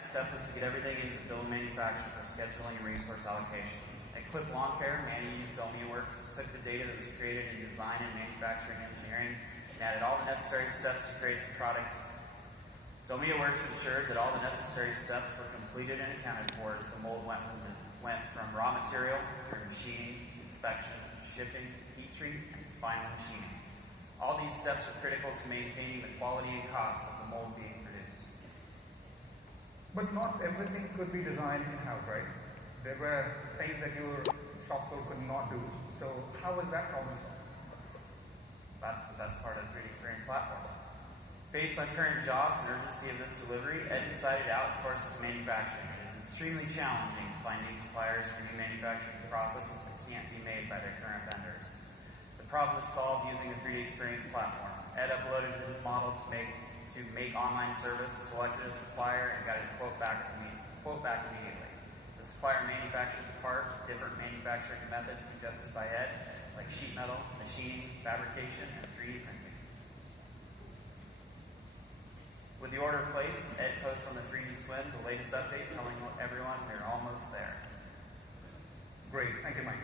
Step was to get everything into the bill of manufacture for scheduling and resource allocation. At Clip Lawn Care, Manny used DomiaWorks, took the data that was created in design and manufacturing engineering, and added all the necessary steps to create the product. DomiaWorks ensured that all the necessary steps were completed and accounted for as the mold went from raw material through machining, inspection, shipping, heat treat, and final machining. All these steps are critical to maintaining the quality and cost of the mold being produced. But not everything could be designed in-house, right? There were things that your shop floor could not do. So how was that problem solved? That's the best part of the 3D Experience platform. Based on current jobs and urgency of this delivery, Ed decided to outsource manufacturing. It is extremely challenging to find new suppliers for new manufacturing processes that can't be made by their current vendors. The problem is solved using the 3D Experience platform. Ed uploaded his model to make online service, selected a supplier, and got his quote back immediately. The supplier manufactured the part with different manufacturing methods suggested by Ed, like sheet metal, machining, fabrication, and 3D printing. With the order placed, Ed posts on the 3D Swim the latest update telling everyone they're almost there. Great. Thank you, Mike.